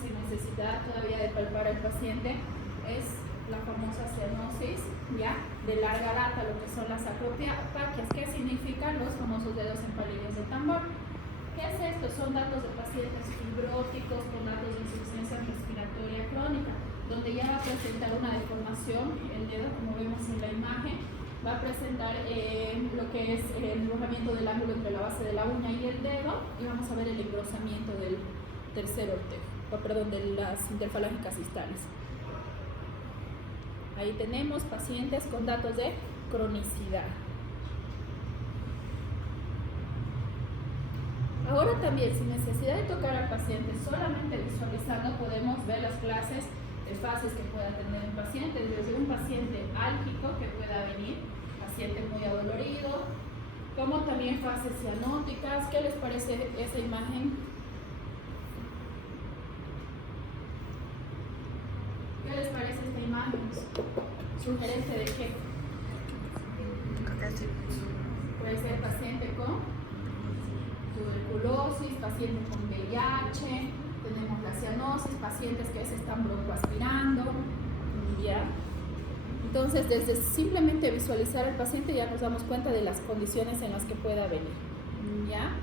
sin necesidad todavía de palpar al paciente es la famosa cianosis, ya, de larga data, lo que son las acropaquias. ¿Qué significan los famosos dedos en palillos de tambor? ¿Qué es esto? Son datos de pacientes fibróticos con datos de insuficiencia respiratoria crónica, donde ya va a presentar una deformación, el dedo, como vemos en la imagen, va a presentar lo que es el dibujamiento del ángulo entre la base de la uña y el dedo, y vamos a ver el engrosamiento del tercer ortejo, de las interfalángeas distales. Ahí tenemos pacientes con datos de cronicidad. Ahora también, sin necesidad de tocar al paciente, solamente visualizando podemos ver las clases de fases que pueda tener el paciente, desde un paciente álgico que pueda venir, paciente muy adolorido, como también fases cianóticas. ¿Qué les parece esa imagen? ¿Qué les parece esta imagen? ¿Sugerente de qué? Puede ser paciente con tuberculosis, paciente con VIH, tenemos la cianosis, pacientes que se están broncoaspirando, ¿ya? Entonces, desde simplemente visualizar al paciente ya nos damos cuenta de las condiciones en las que pueda venir, ¿ya?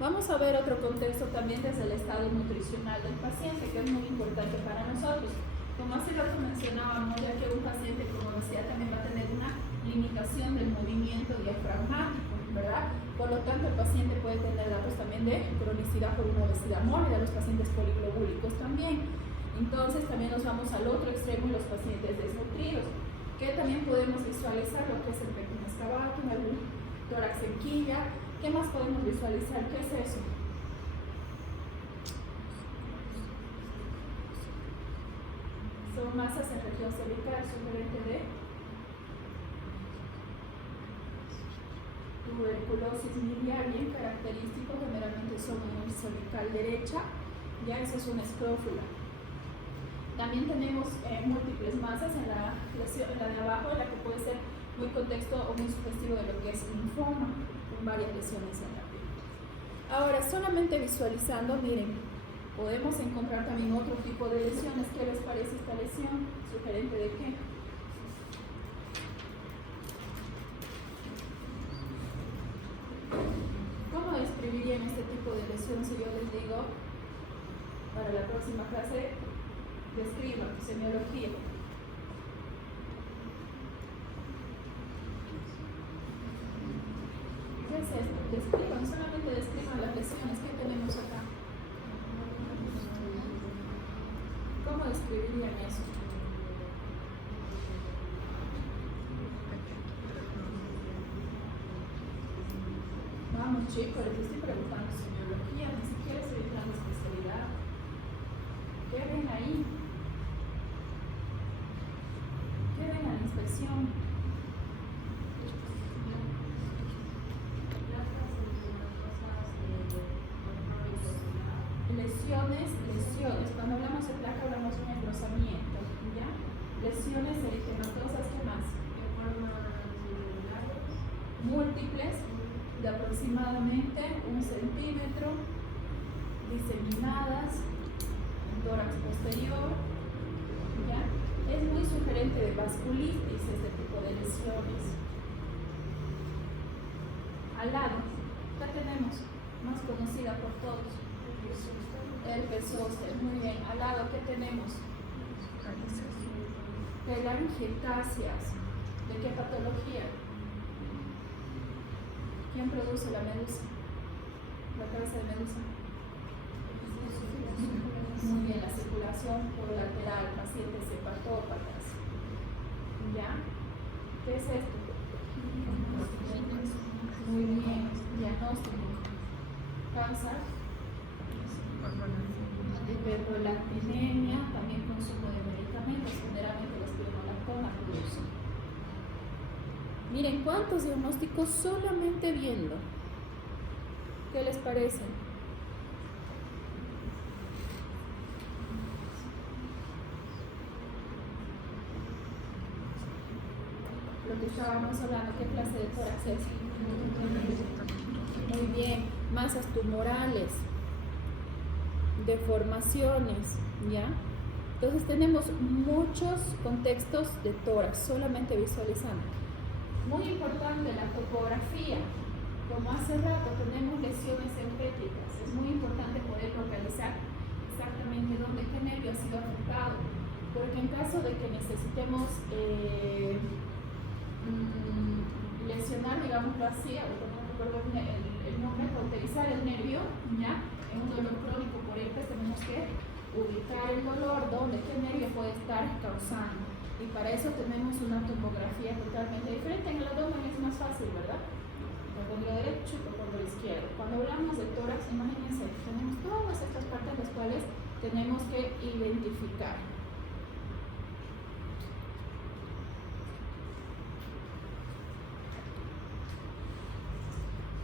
Vamos a ver otro contexto también desde el estado nutricional del paciente, que es muy importante para nosotros. Como hace rato mencionábamos, ya que un paciente con obesidad también va a tener una limitación del movimiento diafragmático, ¿verdad? Por lo tanto, el paciente puede tener datos también de cronicidad por una obesidad mórbida, los pacientes poliglobúlicos también. Entonces, también nos vamos al otro extremo, los pacientes desnutridos, que también podemos visualizar lo que es el pequeño escabato, el tórax en quilla. ¿Qué más podemos visualizar? ¿Qué es eso? Son masas en región cervical, sugerente de tuberculosis miliar, bien característico, generalmente son en el cervical derecha, ya esa es una escrófula. También tenemos múltiples masas en la de abajo, en la que puede ser muy contexto o muy sugestivo de lo que es linfoma, con varias lesiones en la piel. Ahora, solamente visualizando, miren, podemos encontrar también otro tipo de lesiones. ¿Qué les parece esta lesión? ¿Sugerente de qué? ¿Cómo describirían este tipo de lesión si yo les digo, para la próxima clase, describan semiología? ¿Qué es esto? Describan, solamente describan las lesiones. ¿Qué tenemos acá? ¿Cómo describirían eso? Vamos, chicos, les estoy preguntando semiología, ni siquiera estoy entrando en especialidad. ¿Qué ven ahí? ¿Qué ven a la inspección? Lesiones. Cuando hablamos de placa hablamos de un engrosamiento, ¿ya? Lesiones eritematosas, ¿qué más? Múltiples, de aproximadamente 1 centímetro, diseminadas, en tórax posterior, ¿ya? Es muy sugerente de vasculitis este tipo de lesiones. Al lado, la tenemos, más conocida por todos. Herpes zóster, muy bien. Al lado, ¿qué tenemos? Pelangiotáceas. ¿De qué patología? ¿Quién produce la medusa? La cabeza de medusa. Muy bien, la circulación colateral, pacientes hepatópatas. ¿Ya? ¿Qué es esto? Muy bien, diagnóstico. Cáncer. Hiperprolactinemia, también consumo de medicamentos, generalmente la espironolactona produce. Miren cuántos diagnósticos solamente viendo. ¿Qué les parece? lo que estábamos hablando, ¿qué clase de tórax es? Muy bien, masas tumorales, deformaciones, ¿ya? Entonces tenemos muchos contextos de tórax, solamente visualizando. Muy importante la topografía. Como hace rato tenemos lesiones empéticas, es muy importante poder localizar exactamente dónde, qué nervio ha sido afectado, porque en caso de que necesitemos lesionar, digámoslo así, no recuerdo el nombre, cauterizar el nervio, ¿ya? En un dolor crónico por herpes tenemos que ubicar el dolor, dónde, qué nervio puede estar causando, y para eso tenemos una tomografía totalmente diferente. En el abdomen es más fácil, ¿verdad? Por el derecho y por el izquierdo. Cuando hablamos de tórax, imagínense, tenemos todas estas partes las cuales tenemos que identificar.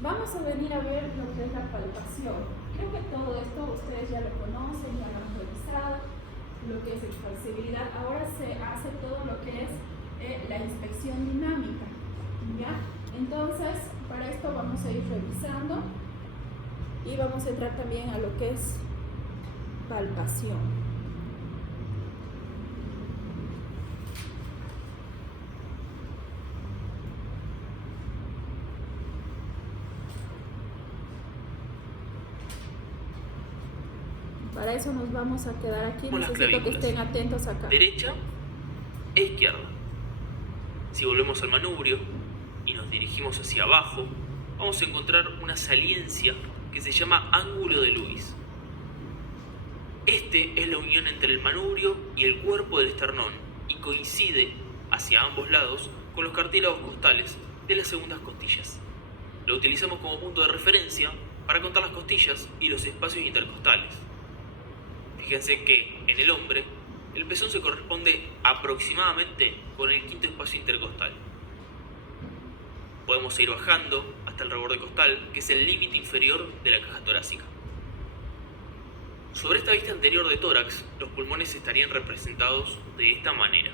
Vamos a venir a ver lo que es la palpación. Creo que todo esto ustedes ya lo conocen, ya lo han revisado, lo que es expansibilidad. Ahora se hace todo lo que es la inspección dinámica, ¿ya? Entonces, para esto vamos a ir revisando y vamos a entrar también a lo que es palpación. Para eso nos vamos a quedar aquí. Necesito que estén atentos acá. Derecha e izquierda. Si volvemos al manubrio y nos dirigimos hacia abajo, vamos a encontrar una saliencia que se llama ángulo de Lewis. Este es la unión entre el manubrio y el cuerpo del esternón y coincide hacia ambos lados con los cartílagos costales de las segundas costillas. Lo utilizamos como punto de referencia para contar las costillas y los espacios intercostales. Fíjense que en el hombre el pezón se corresponde aproximadamente con el quinto espacio intercostal. Podemos ir bajando hasta el reborde costal, que es el límite inferior de la caja torácica. Sobre esta vista anterior de tórax, los pulmones estarían representados de esta manera.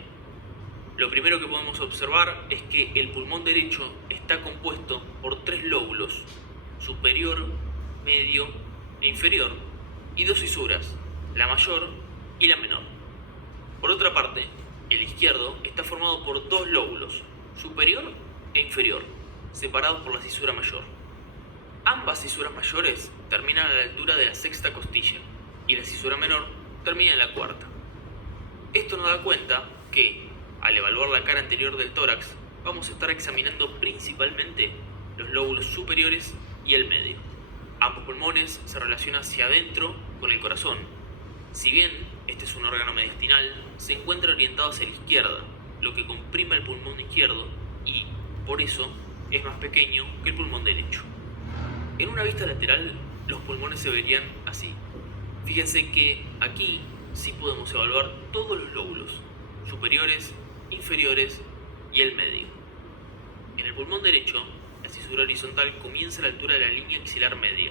Lo primero que podemos observar es que el pulmón derecho está compuesto por 3 lóbulos, superior, medio e inferior, y 2 fisuras, la mayor y la menor. Por otra parte, el izquierdo está formado por 2 lóbulos, superior e inferior, separados por la cisura mayor. Ambas cisuras mayores terminan a la altura de la sexta costilla y la cisura menor termina en la cuarta. Esto nos da cuenta que, al evaluar la cara anterior del tórax, vamos a estar examinando principalmente los lóbulos superiores y el medio. Ambos pulmones se relacionan hacia adentro con el corazón. Si bien este es un órgano mediastinal, se encuentra orientado hacia la izquierda, lo que comprime el pulmón izquierdo y, por eso, es más pequeño que el pulmón derecho. En una vista lateral, los pulmones se verían así. Fíjense que aquí sí podemos evaluar todos los lóbulos, superiores, inferiores y el medio. En el pulmón derecho, la cisura horizontal comienza a la altura de la línea axilar media.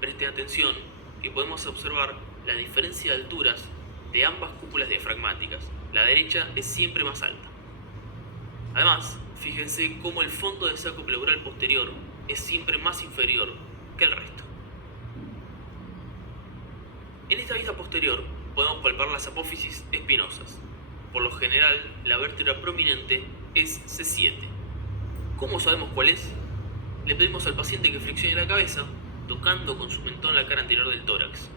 Presten atención que podemos observar la diferencia de alturas de ambas cúpulas diafragmáticas. La derecha es siempre más alta. Además, fíjense cómo el fondo del saco pleural posterior es siempre más inferior que el resto. En esta vista posterior podemos palpar las apófisis espinosas. Por lo general, la vértebra prominente es C7. ¿Cómo sabemos cuál es? Le pedimos al paciente que flexione la cabeza, tocando con su mentón la cara anterior del tórax.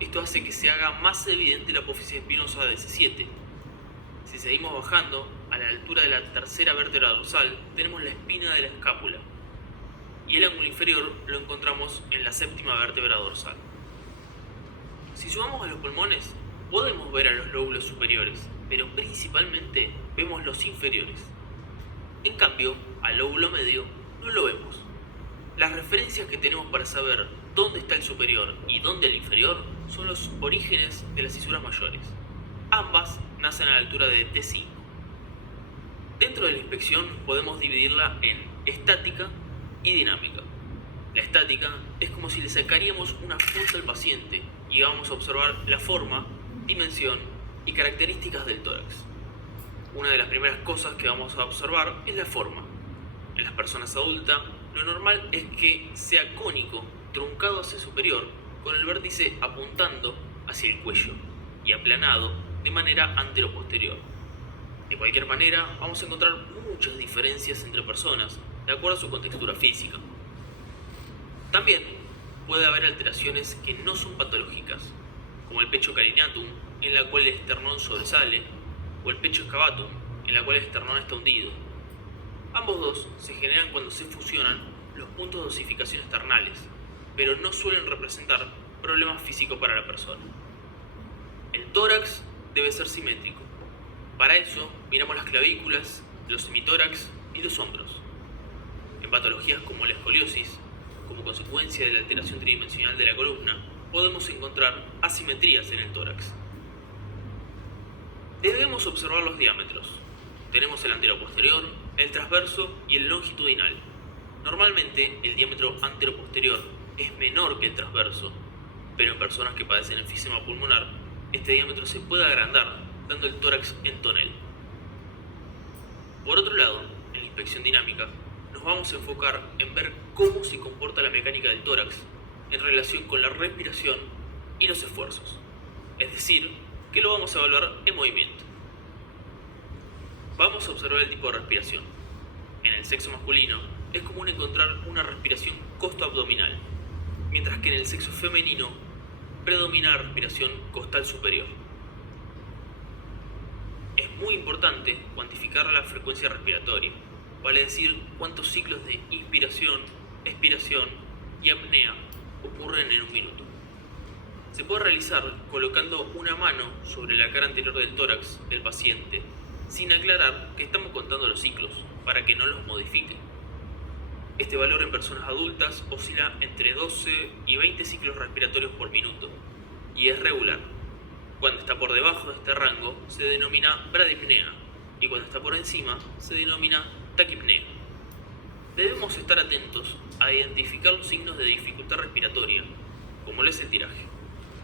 Esto hace que se haga más evidente la apófisis espinosa de C7. Si seguimos bajando, a la altura de la tercera vértebra dorsal, tenemos la espina de la escápula. Y el ángulo inferior lo encontramos en la séptima vértebra dorsal. Si sumamos a los pulmones, podemos ver a los lóbulos superiores, pero principalmente vemos los inferiores. En cambio, al lóbulo medio no lo vemos. Las referencias que tenemos para saber dónde está el superior y dónde el inferior son los orígenes de las cisuras mayores. Ambas nacen a la altura de T5. Dentro de la inspección podemos dividirla en estática y dinámica. La estática es como si le sacaríamos una foto al paciente y vamos a observar la forma, dimensión y características del tórax. Una de las primeras cosas que vamos a observar es la forma. En las personas adultas, lo normal es que sea cónico, truncado hacia superior, con el vértice apuntando hacia el cuello y aplanado de manera anteroposterior. De cualquier manera, vamos a encontrar muchas diferencias entre personas de acuerdo a su contextura física. También puede haber alteraciones que no son patológicas, como el pecho carinatum, en la cual el esternón sobresale, o el pecho excavatum, en la cual el esternón está hundido. Ambos dos se generan cuando se fusionan los puntos de osificación esternales, pero no suelen representar problemas físicos para la persona. El tórax debe ser simétrico. Para eso miramos las clavículas, los hemitórax y los hombros. En patologías como la escoliosis, como consecuencia de la alteración tridimensional de la columna, podemos encontrar asimetrías en el tórax. Debemos observar los diámetros. Tenemos el anteroposterior, el transverso y el longitudinal. Normalmente el diámetro anteroposterior es menor que el transverso, pero en personas que padecen enfisema pulmonar, este diámetro se puede agrandar, dando el tórax en tonel. Por otro lado, en la inspección dinámica, nos vamos a enfocar en ver cómo se comporta la mecánica del tórax en relación con la respiración y los esfuerzos. Es decir, que lo vamos a evaluar en movimiento. Vamos a observar el tipo de respiración. En el sexo masculino es común encontrar una respiración costo-abdominal, mientras que en el sexo femenino predomina la respiración costal superior. Es muy importante cuantificar la frecuencia respiratoria, vale decir cuántos ciclos de inspiración, expiración y apnea ocurren en un minuto. Se puede realizar colocando una mano sobre la cara anterior del tórax del paciente, sin aclarar que estamos contando los ciclos, para que no los modifique. Este valor en personas adultas oscila entre 12 y 20 ciclos respiratorios por minuto, y es regular. Cuando está por debajo de este rango se denomina bradipnea, y cuando está por encima se denomina taquipnea. Debemos estar atentos a identificar los signos de dificultad respiratoria, como lo es el tiraje.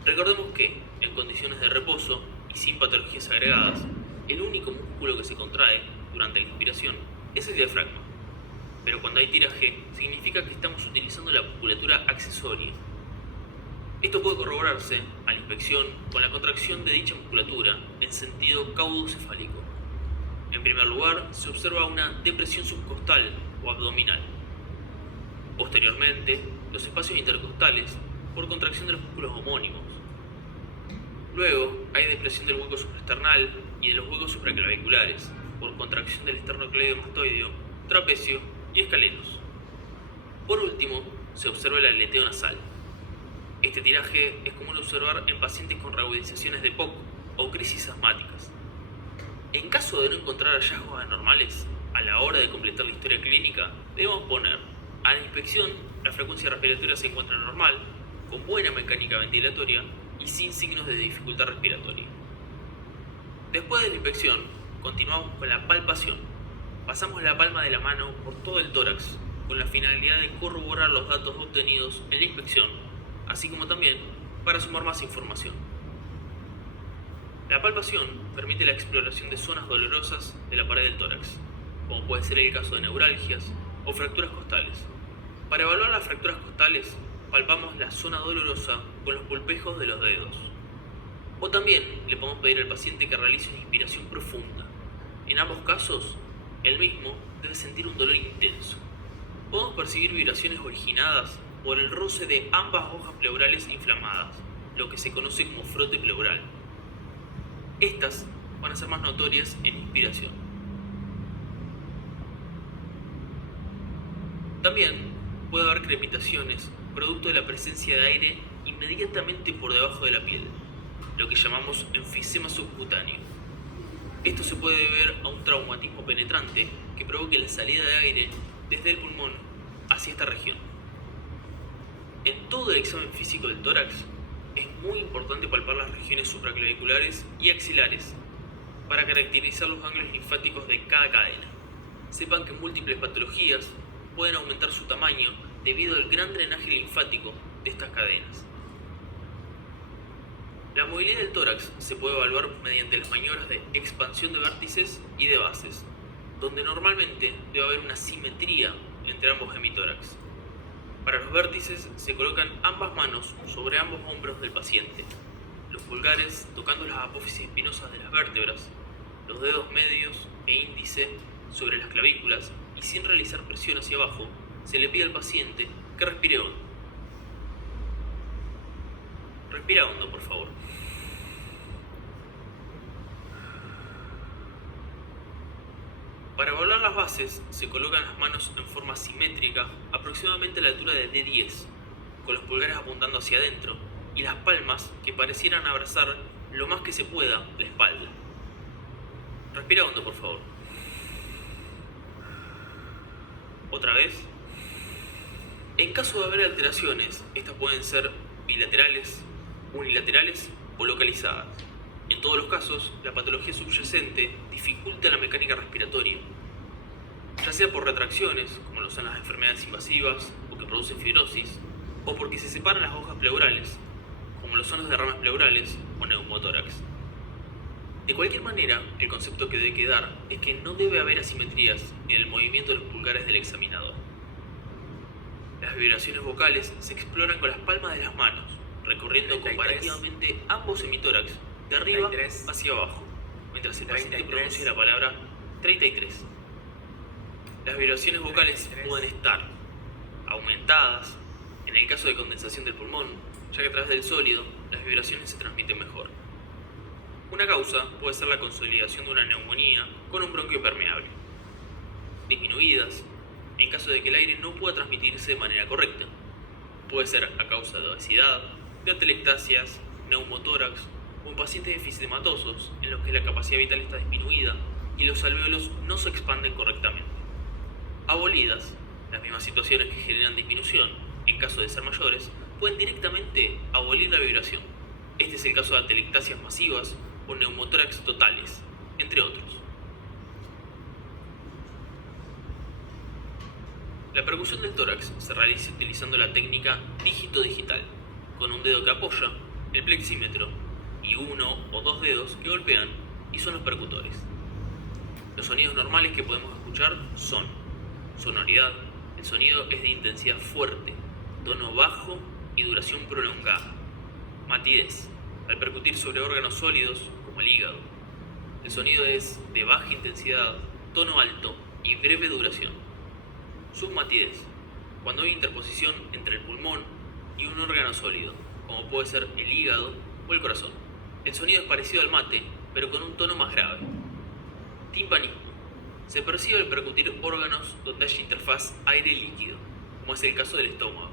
Recordemos que, en condiciones de reposo y sin patologías agregadas, el único músculo que se contrae durante la inspiración es el diafragma. Pero cuando hay tiraje, significa que estamos utilizando la musculatura accesoria. Esto puede corroborarse a la inspección con la contracción de dicha musculatura en sentido caudocefálico. En primer lugar, se observa una depresión subcostal o abdominal. Posteriormente, los espacios intercostales por contracción de los músculos homónimos. Luego, hay depresión del hueco supraesternal y de los huecos supraclaviculares por contracción del esternocleidomastoideo, trapecio y escalenos. Por último, se observa el aleteo nasal. Este tiraje es común observar en pacientes con reagudizaciones de POC o crisis asmáticas. En caso de no encontrar hallazgos anormales, a la hora de completar la historia clínica, debemos poner: a la inspección, la frecuencia respiratoria se encuentra normal, con buena mecánica ventilatoria y sin signos de dificultad respiratoria. Después de la inspección, continuamos con la palpación. Pasamos la palma de la mano por todo el tórax, con la finalidad de corroborar los datos obtenidos en la inspección, así como también para sumar más información. La palpación permite la exploración de zonas dolorosas de la pared del tórax, como puede ser el caso de neuralgias o fracturas costales. Para evaluar las fracturas costales, palpamos la zona dolorosa con los pulpejos de los dedos. O también le podemos pedir al paciente que realice una inspiración profunda. En ambos casos, el mismo debe sentir un dolor intenso. Podemos percibir vibraciones originadas por el roce de ambas hojas pleurales inflamadas, lo que se conoce como frote pleural. Estas van a ser más notorias en inspiración. También puede haber crepitaciones producto de la presencia de aire inmediatamente por debajo de la piel, lo que llamamos enfisema subcutáneo. Esto se puede deber a un traumatismo penetrante que provoque la salida de aire desde el pulmón hacia esta región. En todo el examen físico del tórax es muy importante palpar las regiones supraclaviculares y axilares para caracterizar los ganglios linfáticos de cada cadena. Sepan que múltiples patologías pueden aumentar su tamaño debido al gran drenaje linfático de estas cadenas. La movilidad del tórax se puede evaluar mediante las maniobras de expansión de vértices y de bases, donde normalmente debe haber una simetría entre ambos hemitórax. Para los vértices se colocan ambas manos sobre ambos hombros del paciente, los pulgares tocando las apófisis espinosas de las vértebras, los dedos medios e índice sobre las clavículas, y sin realizar presión hacia abajo, se le pide al paciente que respire hondo. Respira hondo, por favor. Para evaluar las bases, se colocan las manos en forma simétrica, aproximadamente a la altura de D10, con los pulgares apuntando hacia adentro y las palmas que parecieran abrazar lo más que se pueda la espalda. Respira hondo, por favor. Otra vez. En caso de haber alteraciones, estas pueden ser bilaterales, unilaterales o localizadas. En todos los casos, la patología subyacente dificulta la mecánica respiratoria, ya sea por retracciones, como lo son las enfermedades invasivas o que producen fibrosis, o porque se separan las hojas pleurales, como lo son los derrames pleurales o neumotórax. De cualquier manera, el concepto que debe quedar es que no debe haber asimetrías en el movimiento de los pulgares del examinador. Las vibraciones vocales se exploran con las palmas de las manos, recorriendo 33. comparativamente ambos hemitórax de arriba 33. hacia abajo, mientras el paciente 33. pronuncia la palabra 33. Las vibraciones vocales 33. pueden estar aumentadas en el caso de condensación del pulmón, ya que a través del sólido las vibraciones se transmiten mejor. Una causa puede ser la consolidación de una neumonía con un bronquio permeable. Disminuidas en caso de que el aire no pueda transmitirse de manera correcta. Puede ser a causa de obesidad, de atelectasias, neumotórax o en pacientes enfisematosos en los que la capacidad vital está disminuida y los alvéolos no se expanden correctamente. Abolidas, las mismas situaciones que generan disminución, en caso de ser mayores, pueden directamente abolir la vibración. Este es el caso de atelectasias masivas o neumotórax totales, entre otros. La percusión del tórax se realiza utilizando la técnica dígito digital, con un dedo que apoya, el plexímetro, y uno o dos dedos que golpean y son los percutores. Los sonidos normales que podemos escuchar son sonoridad, el sonido es de intensidad fuerte, tono bajo y duración prolongada. Matidez, al percutir sobre órganos sólidos como el hígado. El sonido es de baja intensidad, tono alto y breve duración. Submatidez, cuando hay interposición entre el pulmón y un órgano sólido, como puede ser el hígado o el corazón. El sonido es parecido al mate, pero con un tono más grave. Timpanismo, se percibe al percutir órganos donde haya interfaz aire-líquido, como es el caso del estómago.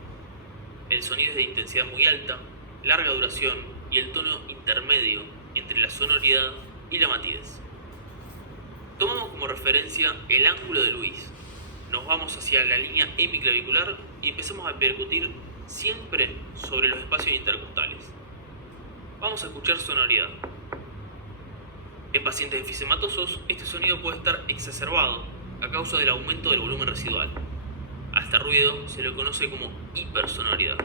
El sonido es de intensidad muy alta, larga duración y el tono intermedio entre la sonoridad y la matidez. Tomamos como referencia el ángulo de Luis. Nos vamos hacia la línea hemiclavicular y empezamos a percutir siempre sobre los espacios intercostales. Vamos a escuchar sonoridad. En pacientes enfisematosos, este sonido puede estar exacerbado a causa del aumento del volumen residual. A este ruido se lo conoce como hipersonoridad.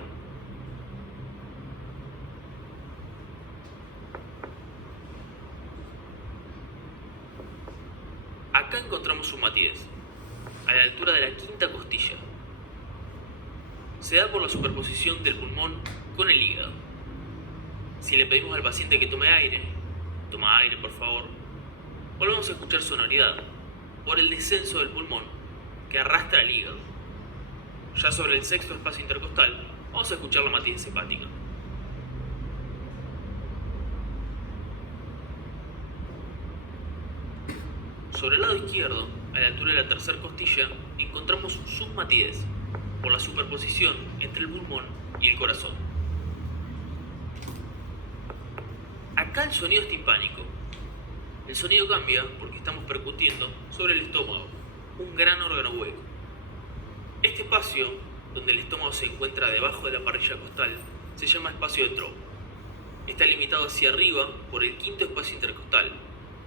Acá encontramos su matidez, a la altura de la quinta costilla. Se da por la superposición del pulmón con el hígado. Si le pedimos al paciente que tome aire, toma aire por favor, volvemos a escuchar sonoridad por el descenso del pulmón que arrastra al hígado. Ya sobre el sexto espacio intercostal, vamos a escuchar la matidez hepática. Sobre el lado izquierdo, a la altura de la tercera costilla, encontramos submatidez por la superposición entre el pulmón y el corazón. Acá el sonido es timpánico. El sonido cambia porque estamos percutiendo sobre el estómago, un gran órgano hueco. Este espacio, donde el estómago se encuentra debajo de la parrilla costal, se llama espacio de Trow. Está limitado hacia arriba por el quinto espacio intercostal,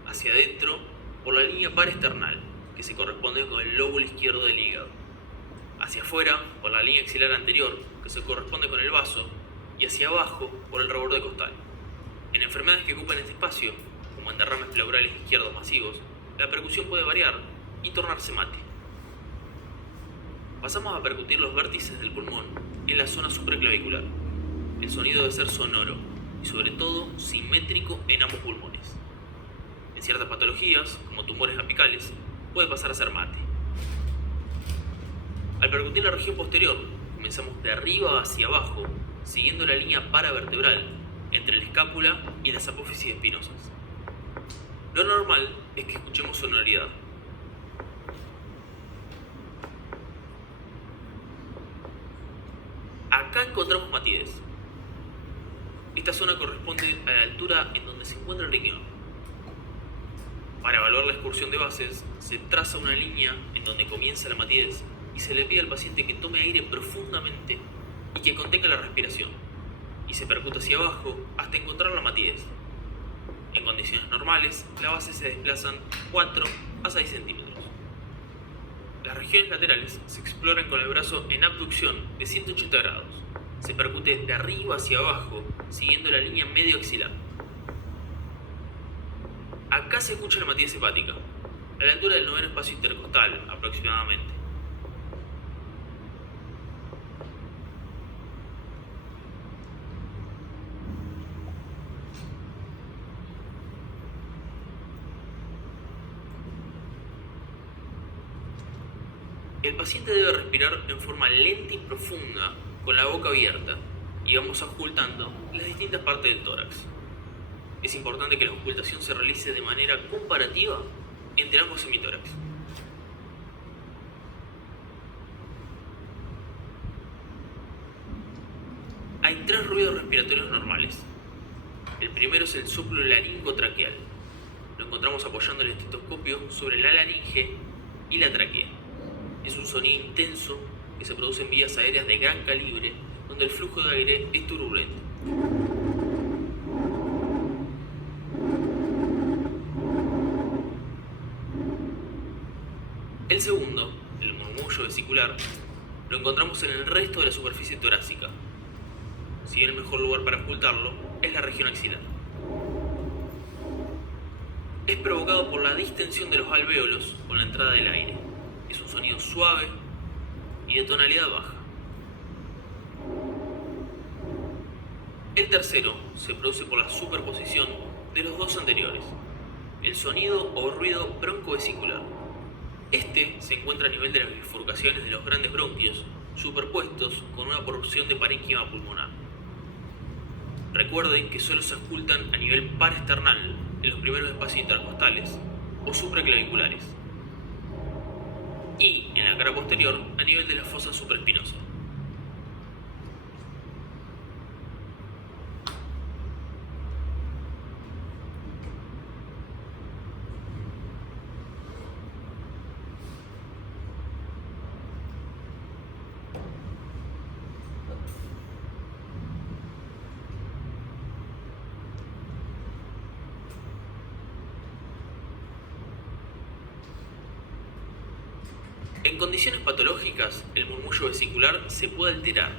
hacia adentro por la línea paresternal, que se corresponde con el lóbulo izquierdo del hígado, hacia afuera por la línea axilar anterior, que se corresponde con el vaso, y hacia abajo por el reborde costal. En enfermedades que ocupan este espacio, como en derrames pleurales izquierdos masivos, la percusión puede variar y tornarse mate. Pasamos a percutir los vértices del pulmón en la zona supraclavicular. El sonido debe ser sonoro y sobre todo simétrico en ambos pulmones. En ciertas patologías, como tumores apicales, puede pasar a ser mate. Al percutir la región posterior, comenzamos de arriba hacia abajo, siguiendo la línea paravertebral entre la escápula y las apófisis espinosas. Lo normal es que escuchemos sonoridad. Acá encontramos matidez. Esta zona corresponde a la altura en donde se encuentra el riñón. Para evaluar la excursión de bases, se traza una línea en donde comienza la matidez y se le pide al paciente que tome aire profundamente y que contenga la respiración, y se percuta hacia abajo hasta encontrar la matidez. En condiciones normales, las bases se desplazan 4 a 6 centímetros. Las regiones laterales se exploran con el brazo en abducción de 180 grados. Se percute de arriba hacia abajo, siguiendo la línea medio axilar. Acá se escucha la matidez hepática, a la altura del noveno espacio intercostal aproximadamente. El paciente debe respirar en forma lenta y profunda con la boca abierta y vamos ocultando las distintas partes del tórax. Es importante que la ocultación se realice de manera comparativa entre ambos semitórax. Hay 3 ruidos respiratorios normales. El primero es el soplo laringotraqueal. Lo encontramos apoyando el estetoscopio sobre la laringe y la tráquea. Es un sonido intenso que se produce en vías aéreas de gran calibre, donde el flujo de aire es turbulento. El segundo, el murmullo vesicular, lo encontramos en el resto de la superficie torácica. Si bien el mejor lugar para ocultarlo es la región axilar. Es provocado por la distensión de los alvéolos con la entrada del aire. Es un sonido suave y de tonalidad baja. El tercero se produce por la superposición de los dos anteriores, el sonido o ruido broncovesicular. Este se encuentra a nivel de las bifurcaciones de los grandes bronquios, superpuestos con una porción de parénquima pulmonar. Recuerden que solo se ocultan a nivel paraesternal, en los primeros espacios intercostales o supraclaviculares, y en la cara posterior a nivel de la fosa supraespinosa. En condiciones patológicas, el murmullo vesicular se puede alterar.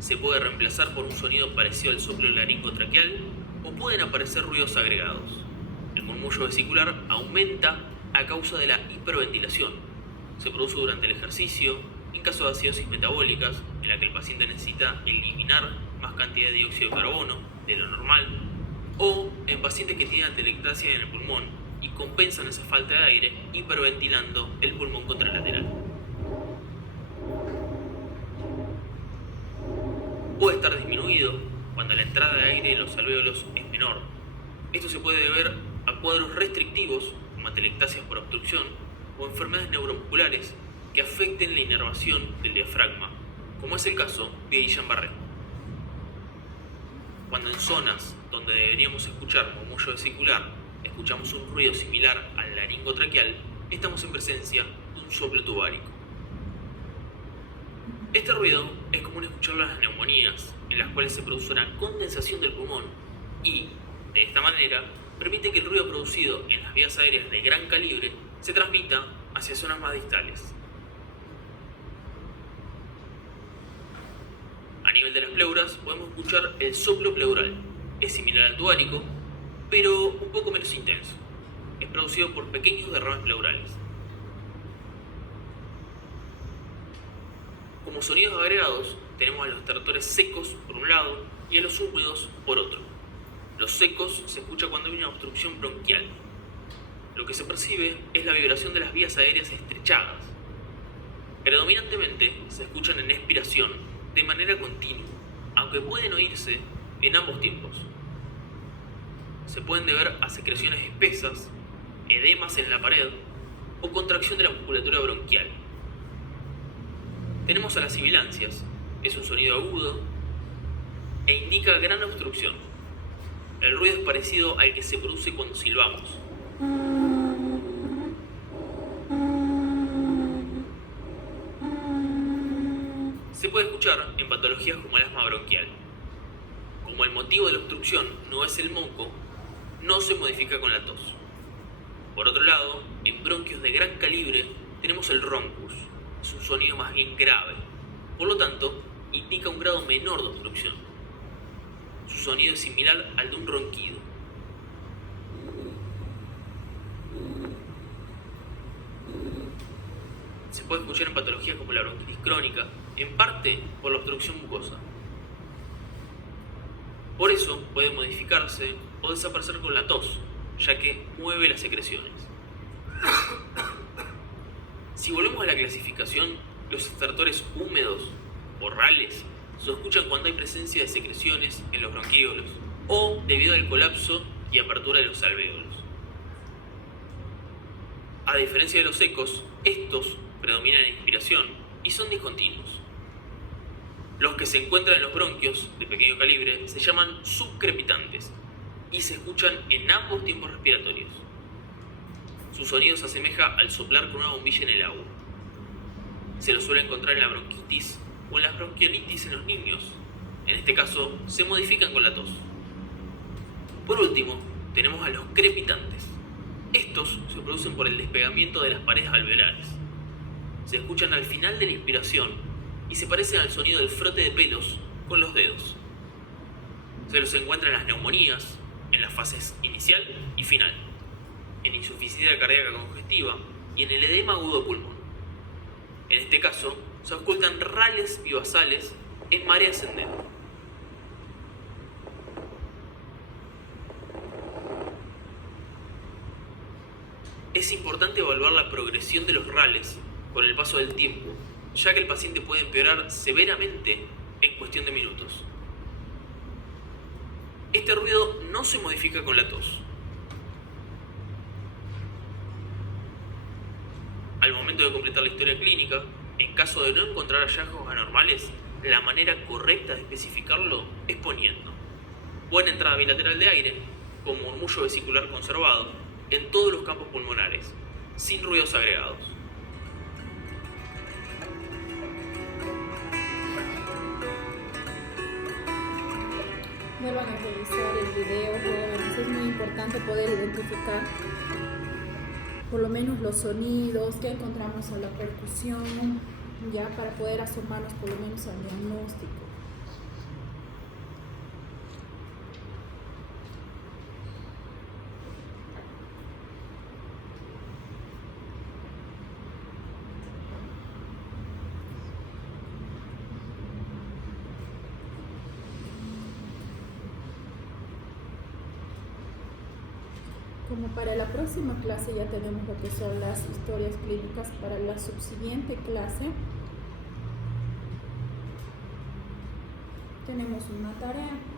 Se puede reemplazar por un sonido parecido al soplo laringotraqueal o pueden aparecer ruidos agregados. El murmullo vesicular aumenta a causa de la hiperventilación. Se produce durante el ejercicio, en caso de acidosis metabólicas, en la que el paciente necesita eliminar más cantidad de dióxido de carbono de lo normal, o en pacientes que tienen atelectasia en el pulmón y compensan esa falta de aire hiperventilando el pulmón contralateral. Puede estar disminuido cuando la entrada de aire en los alvéolos es menor. Esto se puede deber a cuadros restrictivos como atelectasias por obstrucción o enfermedades neuromusculares que afecten la inervación del diafragma, como es el caso de Guillain-Barré. Cuando en zonas donde deberíamos escuchar murmullo vesicular escuchamos un ruido similar al laringotraqueal, estamos en presencia de un soplo tubárico. Este ruido es común escucharlo en las neumonías, en las cuales se produce una condensación del pulmón y, de esta manera, permite que el ruido producido en las vías aéreas de gran calibre se transmita hacia zonas más distales. A nivel de las pleuras podemos escuchar el soplo pleural. es similar al tuárico, pero un poco menos intenso. Es producido por pequeños derrames pleurales. Como sonidos agregados, tenemos a los estertores secos por un lado y a los húmedos por otro. Los secos se escucha cuando hay una obstrucción bronquial. Lo que se percibe es la vibración de las vías aéreas estrechadas. Predominantemente se escuchan en expiración de manera continua, aunque pueden oírse en ambos tiempos. Se pueden deber a secreciones espesas, edemas en la pared o contracción de la musculatura bronquial. Tenemos a las sibilancias. Es un sonido agudo e indica gran obstrucción. El ruido es parecido al que se produce cuando silbamos. Se puede escuchar en patologías como el asma bronquial. Como el motivo de la obstrucción no es el moco, no se modifica con la tos. Por otro lado, en bronquios de gran calibre tenemos el roncus. Es un sonido más bien grave. Por lo tanto, indica un grado menor de obstrucción. Su sonido es similar al de un ronquido. Se puede escuchar en patologías como la bronquitis crónica, en parte por la obstrucción mucosa. Por eso puede modificarse o desaparecer con la tos, ya que mueve las secreciones. Si volvemos a la clasificación, los estertores húmedos o rales se escuchan cuando hay presencia de secreciones en los bronquíolos o debido al colapso y apertura de los alvéolos. A diferencia de los secos, estos predominan en inspiración y son discontinuos. Los que se encuentran en los bronquios de pequeño calibre se llaman subcrepitantes y se escuchan en ambos tiempos respiratorios. Su sonido se asemeja al soplar con una bombilla en el agua. Se lo suele encontrar en la bronquitis o en la bronquiolitis en los niños. En este caso, se modifican con la tos. Por último, tenemos a los crepitantes. Estos se producen por el despegamiento de las paredes alveolares. Se escuchan al final de la inspiración y se parecen al sonido del frote de pelos con los dedos. Se los encuentra en las neumonías, en las fases inicial y final, en insuficiencia cardíaca congestiva y en el edema agudo de pulmón. En este caso, se ocultan rales bibasales en marea ascendente. Es importante evaluar la progresión de los rales con el paso del tiempo, ya que el paciente puede empeorar severamente en cuestión de minutos. Este ruido no se modifica con la tos. Al momento de completar la historia clínica, en caso de no encontrar hallazgos anormales, la manera correcta de especificarlo es poniendo buena entrada bilateral de aire, con murmullo vesicular conservado, en todos los campos pulmonares, sin ruidos agregados. Vuelvan a revisar el video, jóvenes. Es muy importante poder identificar por lo menos los sonidos que encontramos a la percusión, ya para poder asomarnos por lo menos al diagnóstico. Como para la próxima clase ya tenemos lo que son las historias clínicas, para la subsiguiente clase tenemos una tarea.